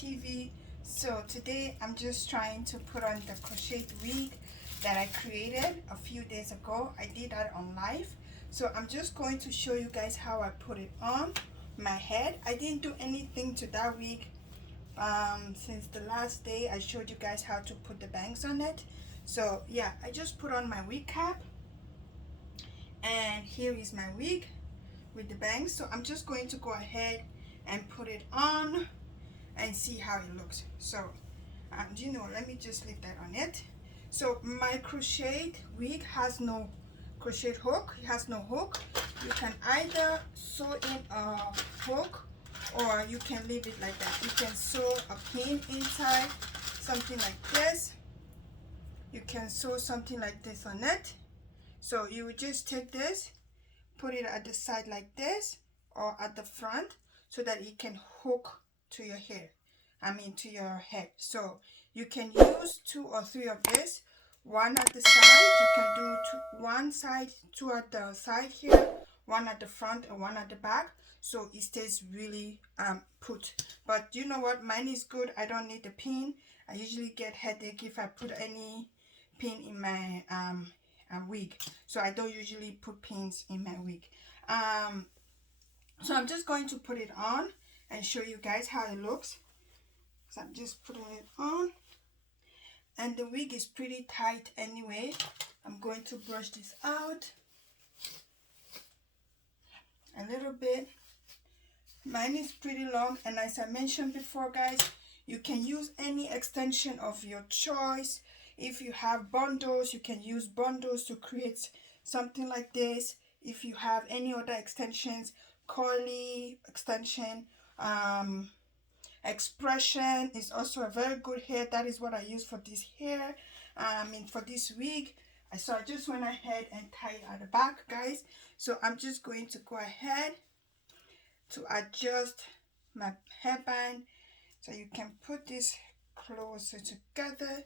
TV. So today I'm just trying to put on the crochet wig that I created a few days ago. I did that on live, so I'm just going to show you guys how I put it on my head. I didn't do anything to that wig since the last day I showed you guys how to put the bangs on it. So yeah, I just put on my wig cap, and here is my wig with the bangs. So I'm just going to go ahead and put it on and see how it looks. So you know, let me just leave that on it. So my crocheted wig has no crochet hook. It has no hook. You can either sew in a hook or you can leave it like that. You can sew a pin inside, something like this. You can sew something like this on it. So you would just take this, put it at the side like this or at the front so that it can hook to your hair, to your head. So you can use 2 or 3 of this, one at the side. You can do one side, 2 at the side here, one at the front and one at the back, so it stays really put. But you know what, mine is good. I don't need the pin. I usually get headache if I put any pin in my wig, so I don't usually put pins in my wig. So I'm just going to put it on and show you guys how it looks. So I'm just putting it on, and the wig is pretty tight anyway. I'm going to brush this out a little bit. Mine is pretty long, and as I mentioned before, guys, you can use any extension of your choice. If you have bundles, you can use bundles to create something like this. If you have any other extensions, curly extension, expression is also a very good hair. That is what I use for this hair, for this wig. So I just went ahead and tied it at the back, guys. So I'm just going to go ahead to adjust my hairband so you can put this closer together.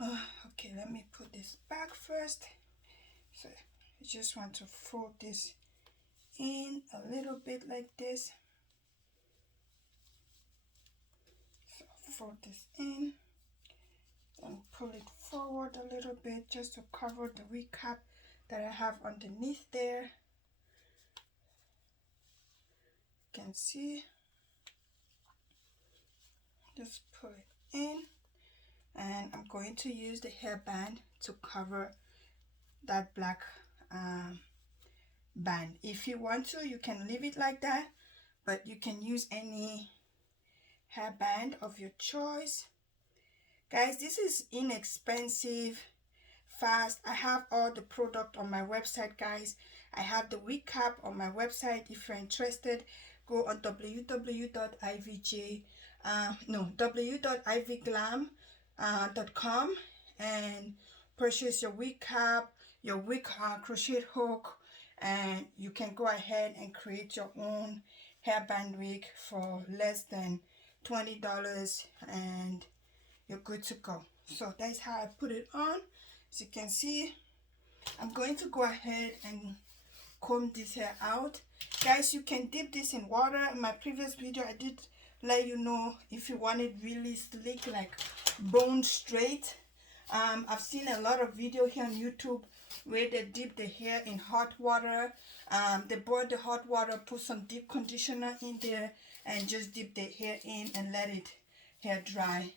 Okay, let me put this back first. So I just want to fold this in a little bit like this. So fold this in and pull it forward a little bit just to cover the wig cap that I have underneath there. You can see, just pull it in, and I'm going to use the hairband to cover that black band. If you want to, you can leave it like that, but you can use any hairband of your choice. Guys, this is inexpensive, fast. I have all the product on my website, guys. I have the wig cap on my website. If you're interested, go on www.ivieglam.com and purchase your wig cap, your wig crochet hook, and you can go ahead and create your own hairband wig for less than $20, and you're good to go. So that's how I put it on. As you can see, I'm going to go ahead and comb this hair out. Guys, you can dip this in water. In my previous video, I did let you know if you want it really sleek, like bone straight. I've seen a lot of video here on YouTube where they dip the hair in hot water. They boil the hot water, put some deep conditioner in there, and just dip the hair in and let it hair dry.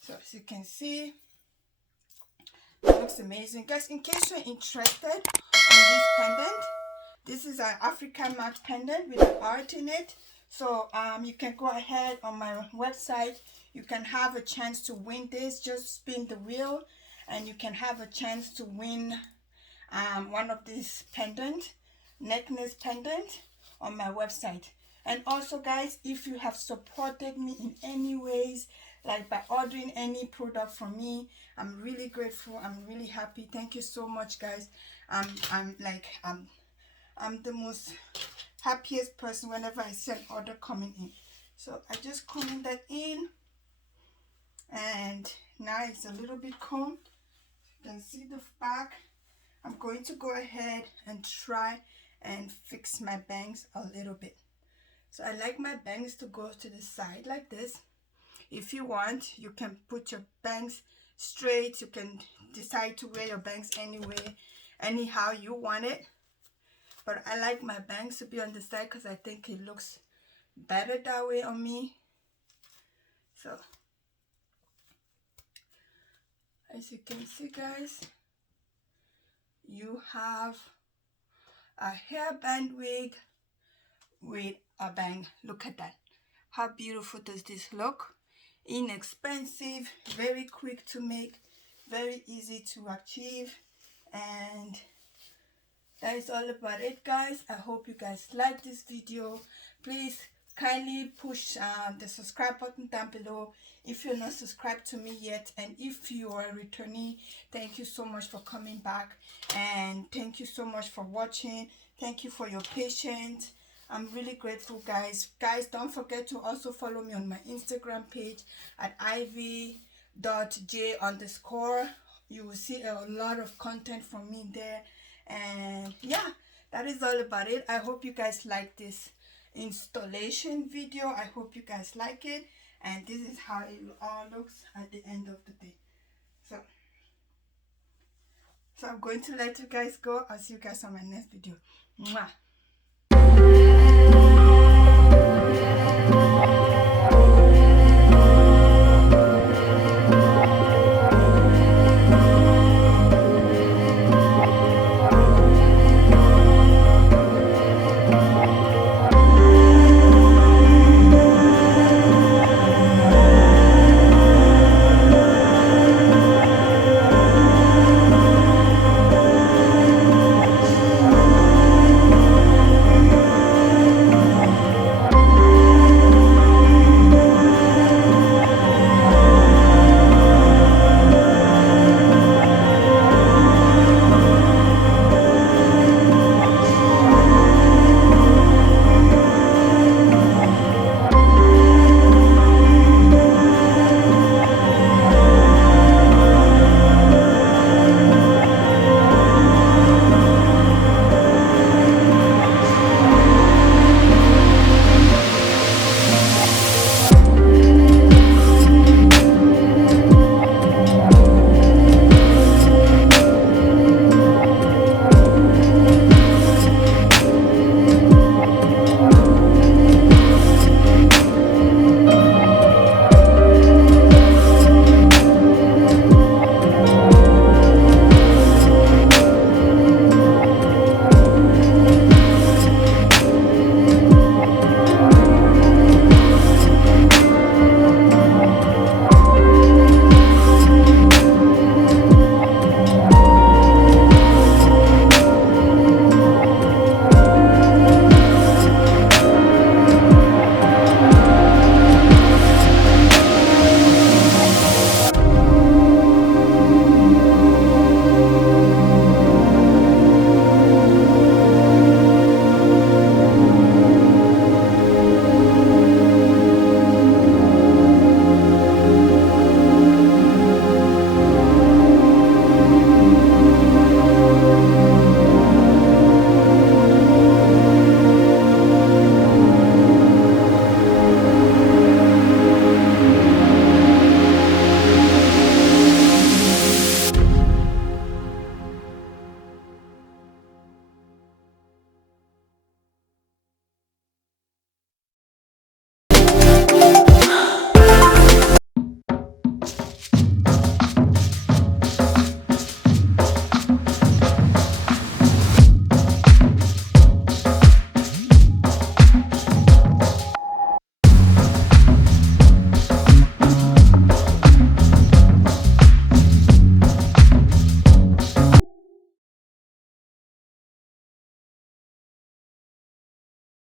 So as you can see, it looks amazing. Guys, in case you're interested in this pendant, this is an African mat pendant with an art in it. So you can go ahead on my website. You can have a chance to win this. Just spin the wheel and you can have a chance to win one of these pendant, necklace pendant, on my website. And also, guys, if you have supported me in any ways, like by ordering any product from me, I'm really grateful. I'm really happy. Thank you so much, guys. I'm the most happiest person whenever I see an order coming in. So I just comb that in, and now it's a little bit combed. You can see the back. I'm going to go ahead and try and fix my bangs a little bit. So I like my bangs to go to the side like this. If you want, you can put your bangs straight. You can decide to wear your bangs anyhow you want it. But I like my bangs to be on the side because I think it looks better that way on me. So as you can see, guys, you have a hairband wig with a bang. Look at that. How beautiful does this look? Inexpensive, very quick to make, very easy to achieve, and that is all about it, guys. I hope you guys like this video. Please kindly push the subscribe button down below if you're not subscribed to me yet, and if you are a returnee, thank you so much for coming back, and thank you so much for watching. Thank you for your patience. I'm really grateful, guys. Don't forget to also follow me on my Instagram page at ivie.j_. You will see a lot of content from me there. And yeah, that is all about it. I hope you guys like this installation video. I hope you guys like it. And this is how it all looks at the end of the day. So I'm going to let you guys go. I'll see you guys on my next video. Mwah.